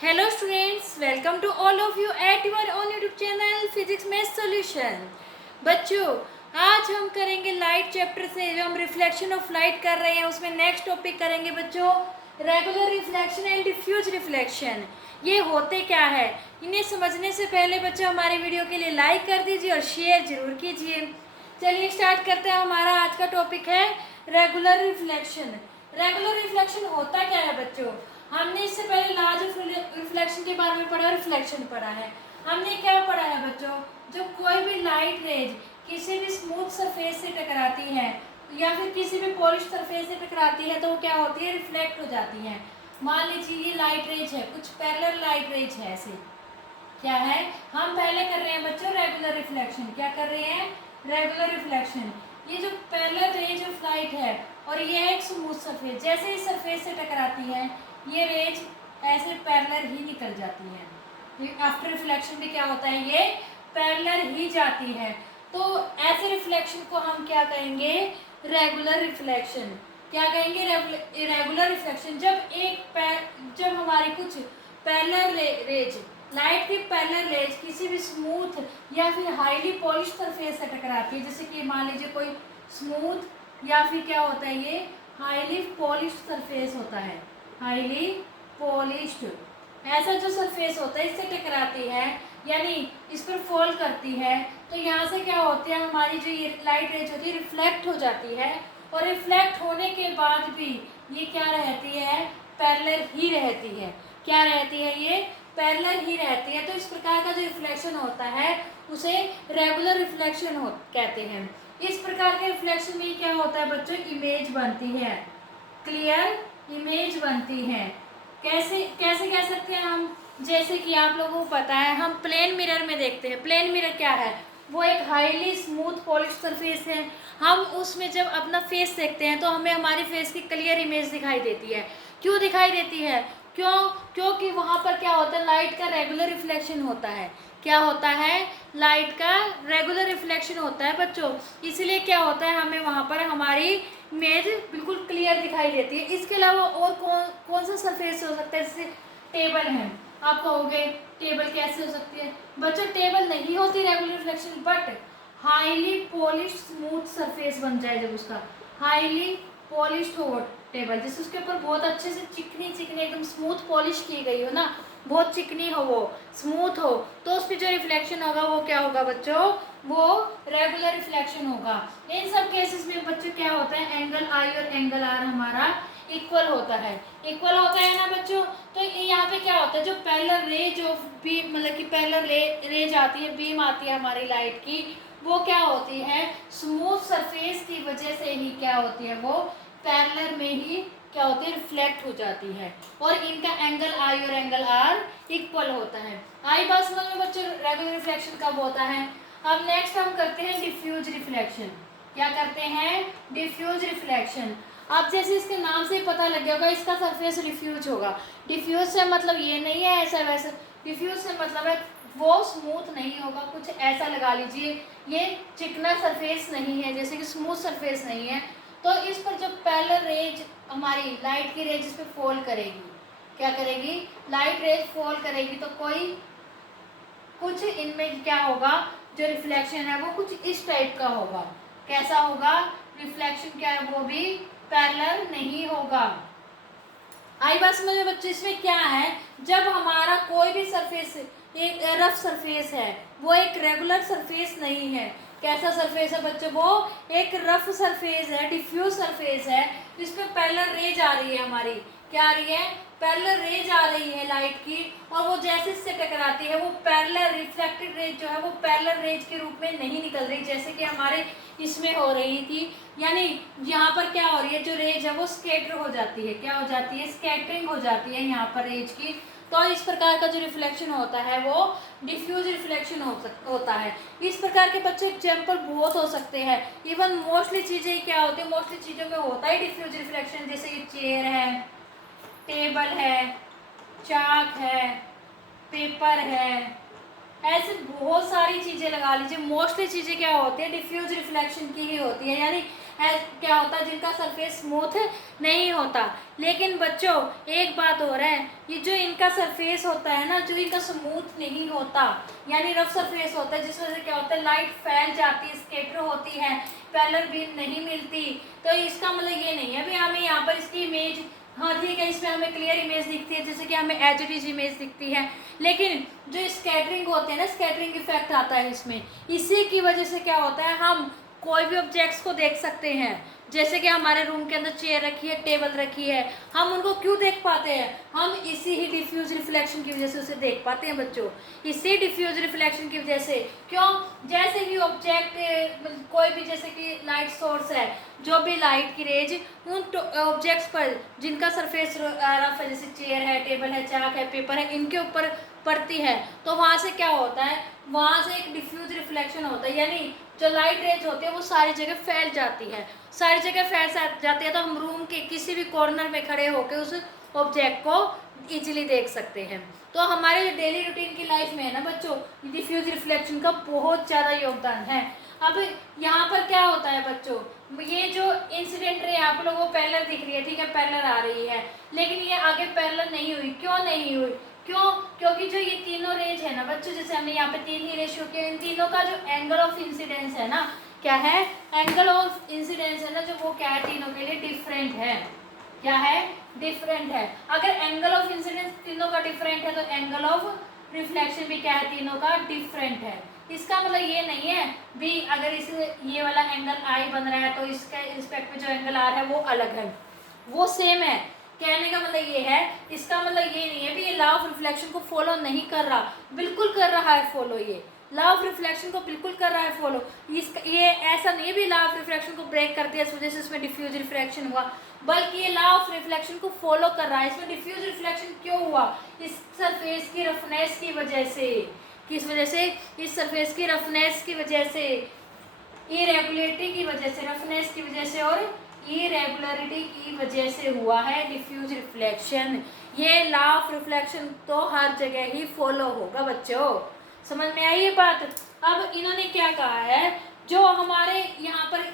Hello students, welcome to all of you at your own YouTube channel Physics Math Solution। बच्चों, आज हम करेंगे light chapter से जो हम रिफ्लेक्शन ऑफ लाइट कर रहे हैं उसमें नेक्स्ट टॉपिक करेंगे बच्चों regular reflection and diffuse reflection. ये होते क्या है, इन्हें समझने से पहले बच्चों हमारे वीडियो के लिए लाइक कर दीजिए और शेयर जरूर कीजिए। चलिए स्टार्ट करते हैं। हमारा आज का टॉपिक है रेगुलर रिफ्लेक्शन। रेगुलर रिफ्लेक्शन होता क्या है बच्चों, हमने इससे पहले लॉज ऑफ रिफ्लेक्शन के बारे में पढ़ा, रिफ्लेक्शन पढ़ा है। हमने क्या पढ़ा है बच्चों, जो कोई भी लाइट रेज किसी भी स्मूथ सरफेस से टकराती है या फिर किसी भी पॉलिश सरफेस से टकराती है तो वो क्या होती है, रिफ्लेक्ट हो जाती है। मान लीजिए ये लाइट रेज है, कुछ पैरेलल लाइट रेज है, ऐसे क्या है, हम पहले कर रहे हैं बच्चों रेगुलर रिफ्लेक्शन। क्या कर रहे हैं, रेगुलर रिफ्लेक्शन। ये जो पैरेलल रेज ऑफ लाइट है और ये है एक स्मूथ सरफेस, जैसे इस सरफेस से टकराती है ये रेज ऐसे पैरेलल ही निकल जाती है। आफ्टर रिफ्लेक्शन भी क्या होता है, ये पैरेलल ही जाती है। तो ऐसे रिफ्लेक्शन को हम क्या कहेंगे, रेगुलर रिफ्लेक्शन। क्या कहेंगे, रेगुलर रिफ्लेक्शन। जब हमारी कुछ पैरेलल रेज, लाइट की पैरेलल रेज किसी भी स्मूथ या फिर हाईली पॉलिश सरफेस से टकराती है, जैसे कि मान लीजिए कोई स्मूथ या फिर क्या होता है, ये हाईली पॉलिश सरफेस होता है, हाईली पॉलिश्ड ऐसा जो सरफेस होता है इससे टकराती है, यानी इस पर फॉल करती है, तो यहाँ से क्या होती है, हमारी जो ये लाइट रेज होती है रिफ्लेक्ट हो जाती है। और रिफ्लेक्ट होने के बाद भी ये क्या रहती है, पैरेलल ही रहती है। क्या रहती है, ये पैरेलल ही रहती है। तो इस प्रकार का जो रिफ्लेक्शन होता है उसे रेगुलर रिफ्लेक्शन कहते हैं। इस प्रकार के रिफ्लेक्शन में क्या होता है बच्चों, इमेज बनती है, क्लियर इमेज बनती है। कैसे कैसे कह सकते हैं हम, जैसे कि आप लोगों को पता है हम प्लेन मिरर में देखते हैं। प्लेन मिरर क्या है, वो एक हाईली स्मूथ पॉलिश सरफेस है। हम उसमें जब अपना फेस देखते हैं तो हमें हमारी फेस की क्लियर इमेज दिखाई देती है। क्यों दिखाई देती है, क्योंकि वहाँ पर क्या होता है, लाइट का रेगुलर रिफ्लेक्शन होता है। क्या होता है, लाइट का रेगुलर रिफ्लेक्शन होता है बच्चों, इसलिए क्या होता है, हमें वहाँ पर हमारी इमेज बिल्कुल क्लियर दिखाई देती है। इसके अलावा और कौन सा सरफेस हो सकता है, जैसे टेबल है। आप कहोगे टेबल कैसे हो सकती है बच्चों, टेबल नहीं होती regular reflection, but highly polish smooth surface बन जाए जब उसका, हाईली पॉलिश्ड हो टेबल, जैसे उसके ऊपर बहुत अच्छे से चिकनी चिकनी एकदम स्मूथ पॉलिश की गई हो ना, बहुत चिकनी हो, वो स्मूथ हो, तो उस पर जो रिफ्लेक्शन होगा वो क्या होगा बच्चों, वो रेगुलर रिफ्लेक्शन होगा। इन सब केसेस में बच्चों क्या होता है, एंगल आई और एंगल आर हमारा इक्वल होता है। इक्वल होता है ना बच्चों। तो यहाँ पे क्या होता है, जो पैरेलल रे जो बीम, मतलब कि पैरेलल रेज आती है, बीम आती है हमारी लाइट की, वो क्या होती है, स्मूथ सरफेस की वजह से ही क्या होती है, वो पैरेलल में ही क्या होती है, रिफ्लेक्ट हो जाती है। और इनका एंगल आई और एंगल आर इक्वल होता है। आई बात समझ में बच्चों, रेगुलर रिफ्लेक्शन कब होता है। अब नेक्स्ट हम करते हैं डिफ्यूज रिफ्लेक्शन। क्या करते हैं, डिफ्यूज रिफ्लेक्शन। अब जैसे इसके नाम से पता लग गया होगा, इसका सरफेस डिफ्यूज होगा। डिफ्यूज से मतलब ये नहीं है ऐसा वैसा, डिफ्यूज से मतलब है वो स्मूथ नहीं होगा, कुछ ऐसा लगा लीजिए, ये चिकना सरफेस नहीं है, जैसे कि स्मूथ सरफेस नहीं है। तो इस पर जो पैरेलल रेज हमारी लाइट की रेज इस पर फॉल करेगी, क्या करेगी, लाइट रेज फॉल करेगी, तो कोई कुछ इनमें क्या होगा, जो रिफ्लेक्शन है वो कुछ इस टाइप का होगा। कैसा होगा, रिफ्लेक्शन क्या है, वो भी पैरेलल नहीं होगा। आई बात समझ में बच्चों। इसमें क्या है, जब हमारा कोई भी सरफेस एक रफ सरफेस है, वो एक रेगुलर सरफेस नहीं है। कैसा सरफेस है बच्चों, वो एक रफ सरफेस है, डिफ्यूज सरफेस है, इस पर पैरेलल रेज आ रही है हमारी, क्या आ रही है, पैरेलल रेज आ रही है लाइट की, और वो जैसे इससे टकराती है वो पैरेलल रिफ्लेक्टेड रेज जो है वो पैरेलल रेज के रूप में नहीं निकल रही, जैसे कि हमारे इसमें हो रही थी। यानी यहाँ पर क्या हो रही है, जो रेज है वो स्कैटर हो जाती है, क्या हो जाती है, स्कैटरिंग हो जाती है यहाँ पर रेज की। तो इस प्रकार का जो रिफ्लेक्शन होता है वो डिफ्यूज रिफ्लेक्शन होता है। इस प्रकार के बच्चे एग्जाम्पल बहुत हो सकते हैं। इवन मोस्टली चीज़ें क्या होती है, मोस्टली चीज़ों में होता है डिफ्यूज रिफ्लेक्शन, जैसे ये चेयर है, टेबल है, चाक है, पेपर है, ऐसे बहुत सारी चीज़ें लगा लीजिए, मोस्टली चीज़ें क्या होती है, डिफ्यूज रिफ्लेक्शन की ही होती है। यानी क्या होता है, जिनका सरफेस स्मूथ नहीं होता। लेकिन बच्चों एक बात और है, ये जो इनका सरफेस होता है ना, जो इनका स्मूथ नहीं होता यानी रफ सरफेस होता है, जिस वजह से क्या होता है लाइट फैल जाती है, स्कैटर होती है, पैरेलल बीम नहीं मिलती। तो इसका मतलब ये नहीं है अभी हमें यहाँ पर इसकी इमेज, हाँ ठीक है, इसमें हमें क्लियर इमेज दिखती है, जैसे कि हमें एच डी इमेज दिखती है। लेकिन जो स्कैटरिंग होते हैं ना, स्कैटरिंग इफेक्ट आता है इसमें। इसी की वजह से क्या होता है, हम कोई भी ऑब्जेक्ट्स को देख सकते हैं। जैसे कि हमारे रूम के अंदर चेयर रखी है, टेबल रखी है, हम उनको क्यों देख पाते हैं, हम इसी ही डिफ्यूज रिफ्लेक्शन की वजह से उसे देख पाते हैं बच्चों, इसी डिफ्यूज रिफ्लेक्शन की वजह से। क्यों, जैसे ही ऑब्जेक्ट कोई भी, जैसे कि लाइट सोर्स है, जो भी लाइट की रेज उन ऑब्जेक्ट्स पर जिनका सरफेस रफ है, जैसे चेयर है, टेबल है, चाक है, पेपर है, इनके ऊपर पड़ती है, तो वहाँ से क्या होता है, वहाँ से एक डिफ्यूज रिफ्लेक्शन होता है, यानी जो लाइट रेज होती है वो सारी जगह फैल जाती है, सारी जगह फैल जाती है। तो हम रूम के किसी भी कॉर्नर में खड़े होकर उस ऑब्जेक्ट को इजीली देख सकते हैं। तो हमारे डेली रूटीन की लाइफ में है ना बच्चों, डिफ्यूज रिफ्लेक्शन का बहुत ज़्यादा योगदान है। अब यहाँ पर क्या होता है बच्चों, ये जो इंसिडेंट रे आप लोगों को पैरेलल दिख रही है, ठीक है, पैरेलल आ रही है, लेकिन ये आगे पैरेलल नहीं हुई। क्यों नहीं हुई, क्यों, क्योंकि जो ये तीनों रेज है ना बच्चों, जैसे हमने यहाँ पे तीन ही रेज शो किया, इन तीनों का जो एंगल ऑफ इंसिडेंस है ना, क्या है, एंगल ऑफ इंसिडेंस है ना, जो वो क्या है, तीनों के लिए डिफरेंट है। क्या है, डिफरेंट है। अगर एंगल ऑफ इंसिडेंस तीनों का डिफरेंट है, तो एंगल ऑफ रिफ्लेक्शन भी क्या है, तीनों का डिफरेंट है। इसका मतलब ये नहीं है भी अगर इस ये वाला एंगल आई बन रहा है तो इसके रिस्पेक्ट में जो एंगल आ रहा है वो अलग है, वो सेम है। कहने का मतलब ये है, इसका मतलब ये नहीं है भी ये लॉ ऑफ रिफ्लेक्शन को फॉलो नहीं कर रहा, बिल्कुल कर रहा है फॉलो, ये लॉ ऑफ रिफ्लेक्शन को बिल्कुल कर रहा है फॉलो। ये ऐसा नहीं है भी लॉ ऑफ रिफ्लेक्शन को ब्रेक कर दिया, इस वजह से इसमें डिफ्यूज रिफ्लेक्शन हुआ, बल्कि ये लॉ ऑफ रिफ्लेक्शन को फॉलो कर रहा है। इसमें डिफ्यूज रिफ्लेक्शन क्यों हुआ, इस सरफेस की रफनेस की वजह से। किस वजह से, इस सरफेस की रफनेस की वजह से, इरेगुलरिटी की वजह से, रफनेस की वजह से और इरेगुलरिटी की वजह से हुआ है डिफ्यूज रिफ्लेक्शन। ये लॉ ऑफ रिफ्लेक्शन तो हर जगह ही फॉलो होगा बच्चों, समझ में आई ये बात। अब इन्होंने क्या कहा है, जो हमारे यहाँ पर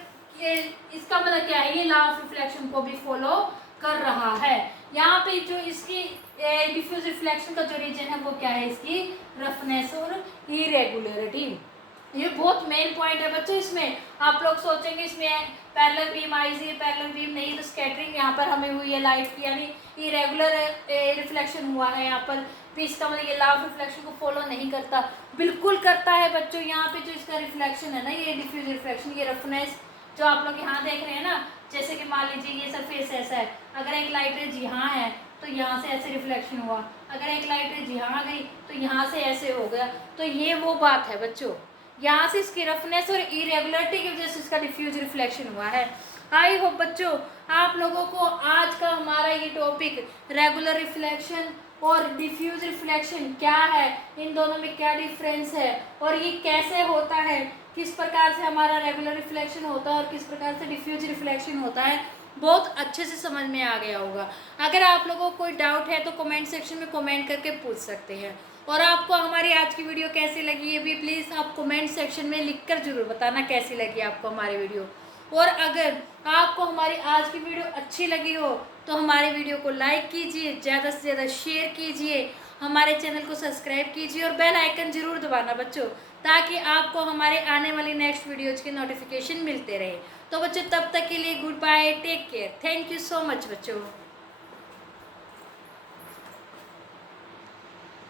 इसका मतलब क्या है, ये लॉ ऑफ रिफ्लेक्शन को भी फॉलो कर रहा है। यहाँ पे जो इसकी डिफ्यूज रिफ्लेक्शन का जो रीजन है वो क्या है, इसकी रफनेस और इरेगुलरिटी। ये बहुत मेन पॉइंट है बच्चों। इसमें आप लोग सोचेंगे इसमें पैरेलल बीम आई थी, पैरेलल बीम नहीं, तो स्कैटरिंग यहाँ पर हमें हुई है लाइट की, यानी इरेगुलर रिफ्लेक्शन हुआ है यहाँ पर भी। इसका मतलब ये लॉ ऑफ रिफ्लेक्शन को फॉलो नहीं करता, बिल्कुल करता है बच्चों। यहाँ पे जो इसका रिफ्लेक्शन है ना, ये डिफ्यूज रिफ्लेक्शन, ये रफनेस जो आप लोग यहाँ देख रहे हैं ना, जैसे कि मान लीजिए ये सरफेस ऐसा है, अगर एक लाइट रेज यहाँ है तो यहाँ से ऐसे रिफ्लेक्शन हुआ, अगर एक लाइट रेज यहाँ आ गई तो यहाँ से ऐसे हो गया। तो ये वो बात है बच्चों, यहाँ से इसकी रफनेस और इरेगुलरिटी की वजह से इसका डिफ्यूज रिफ्लेक्शन हुआ है। आई होप बच्चों आप लोगों को आज का हमारा ये टॉपिक रेगुलर रिफ्लेक्शन और डिफ्यूज रिफ्लेक्शन क्या है, इन दोनों में क्या डिफरेंस है और ये कैसे होता है, किस प्रकार से हमारा रेगुलर रिफ्लेक्शन होता है और किस प्रकार से डिफ्यूज रिफ्लेक्शन होता है, बहुत अच्छे से समझ में आ गया होगा। अगर आप लोगों को कोई डाउट है तो कमेंट सेक्शन में कमेंट करके पूछ सकते हैं। और आपको हमारी आज की वीडियो कैसी लगी ये भी प्लीज़ आप कमेंट सेक्शन में लिखकर जरूर बताना कैसी लगी आपको हमारी वीडियो। और अगर आपको हमारी आज की वीडियो अच्छी लगी हो तो हमारे वीडियो को लाइक कीजिए, ज़्यादा से ज़्यादा शेयर कीजिए, हमारे चैनल को सब्सक्राइब कीजिए और बेल आइकन जरूर दबाना बच्चों, ताकि आपको हमारे आने वाली नेक्स्ट वीडियोज़ के नोटिफिकेशन मिलते रहे। तो बच्चों तब तक के लिए goodbye, take care, thank you so much बच्चों।